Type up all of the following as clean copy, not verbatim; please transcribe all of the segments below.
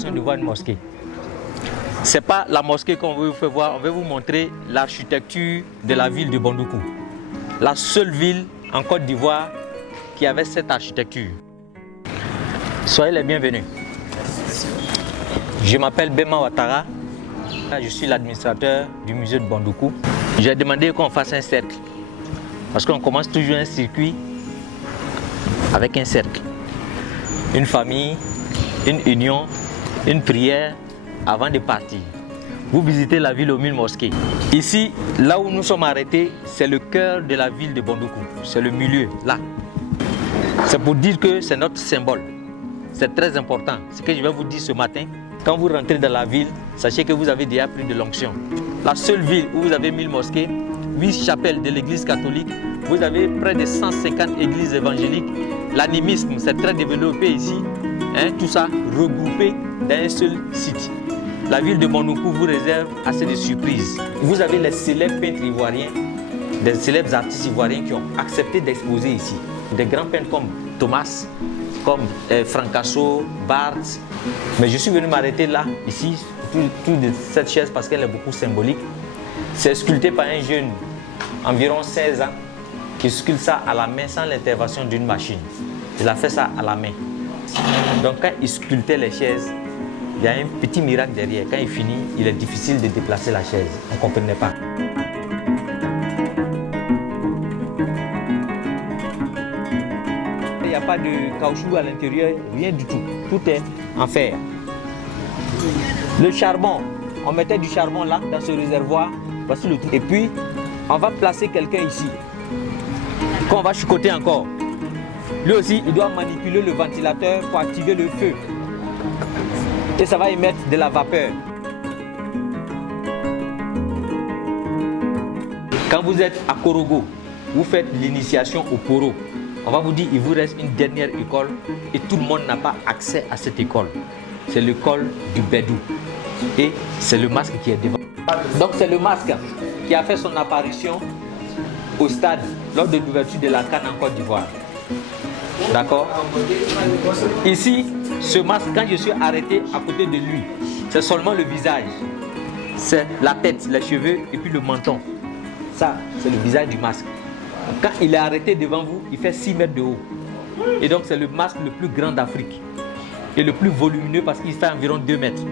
l'impression de voir une mosquée. Ce n'est pas la mosquée qu'on veut vous faire voir, on veut vous montrer l'architecture de la ville de Bandoukou. La seule ville en Côte d'Ivoire qui avait cette architecture. Soyez les bienvenus. Je m'appelle Bema Ouattara, je suis l'administrateur du musée de Bandoukou. J'ai demandé qu'on fasse un cercle, parce qu'on commence toujours un circuit avec un cercle. Une famille, une union, une prière avant de partir. Vous visitez la ville aux 1000 mosquées. Ici, là où nous sommes arrêtés, c'est le cœur de la ville de Bandoukou. C'est le milieu, là. C'est pour dire que c'est notre symbole. C'est très important. Ce que je vais vous dire ce matin, quand vous rentrez dans la ville, sachez que vous avez déjà pris de l'onction. La seule ville où vous avez 1000 mosquées, 8 chapelles de l'église catholique, vous avez près de 150 églises évangéliques. L'animisme, c'est très développé ici. Tout ça regroupé dans un seul site. La ville de Bandoukou vous réserve assez de surprises. Vous avez les célèbres peintres ivoiriens, des célèbres artistes ivoiriens qui ont accepté d'exposer ici. Des grands peintres comme Thomas, comme Francasso, Barthes. Mais je suis venu m'arrêter là, ici, tout de cette chaise parce qu'elle est beaucoup symbolique. C'est sculpté par un jeune, environ 16 ans, qui sculpte ça à la main sans l'intervention d'une machine. Il a fait ça à la main. Donc quand il sculptait les chaises, il y a un petit miracle derrière. Quand il finit, il est difficile de déplacer la chaise. On ne comprenait pas. Il n'y a pas de caoutchouc à l'intérieur, rien du tout. Tout est en fer. Le charbon, on mettait du charbon là, dans ce réservoir. Voici le truc. Et puis, on va placer quelqu'un ici. Quand on va chicoter encore. Lui aussi, il doit manipuler le ventilateur pour activer le feu. Et ça va émettre de la vapeur. Quand vous êtes à Korogo, vous faites l'initiation au Poro. On va vous dire qu'il vous reste une dernière école et tout le monde n'a pas accès à cette école. C'est l'école du Bédou. Et c'est le masque qui est devant. Donc c'est le masque qui a fait son apparition au stade lors de l'ouverture de la CAN en Côte d'Ivoire. D'accord? Ici, ce masque, quand je suis arrêté à côté de lui, c'est seulement le visage. C'est la tête, les cheveux et puis le menton. Ça, c'est le visage du masque. Quand il est arrêté devant vous, il fait 6 mètres de haut. Et donc, c'est le masque le plus grand d'Afrique. Et le plus volumineux parce qu'il fait environ 2 mètres.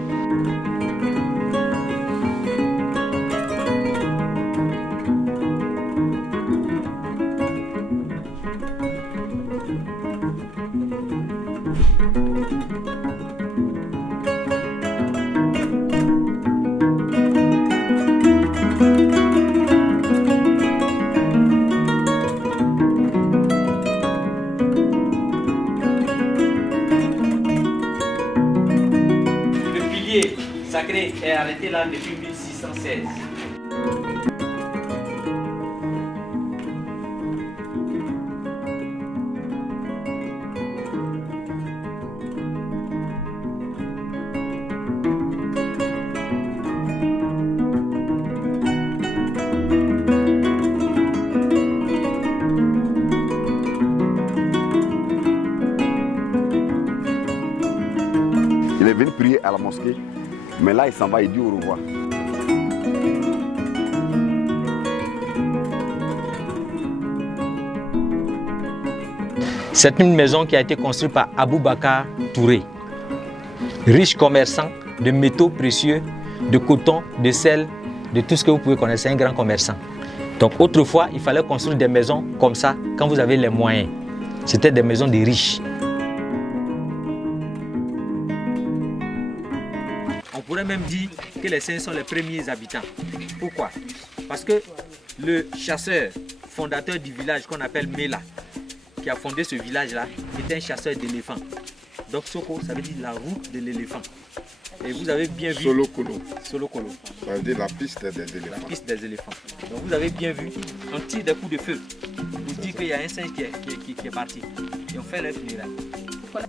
Sacré est arrêté là depuis 1616. Il est venu prier à la mosquée. Mais là, il s'en va, il dit au revoir. C'est une maison qui a été construite par Aboubakar Touré, riche commerçant de métaux précieux, de coton, de sel, de tout ce que vous pouvez connaître. C'est un grand commerçant. Donc autrefois, il fallait construire des maisons comme ça quand vous avez les moyens. C'était des maisons de riches. On pourrait même dire que les Saints sont les premiers habitants. Pourquoi? Parce que le chasseur fondateur du village qu'on appelle Mela, qui a fondé ce village-là, était un chasseur d'éléphants. Donc Soko, ça veut dire la route de l'éléphant. Et vous avez bien vu... Solokolo. Solokolo. Ça veut dire la piste des éléphants. La piste des éléphants. Donc vous avez bien vu, on tire des coups de feu pour dire qu'il y a un singe qui est parti. Et on fait leur funérailles. Voilà.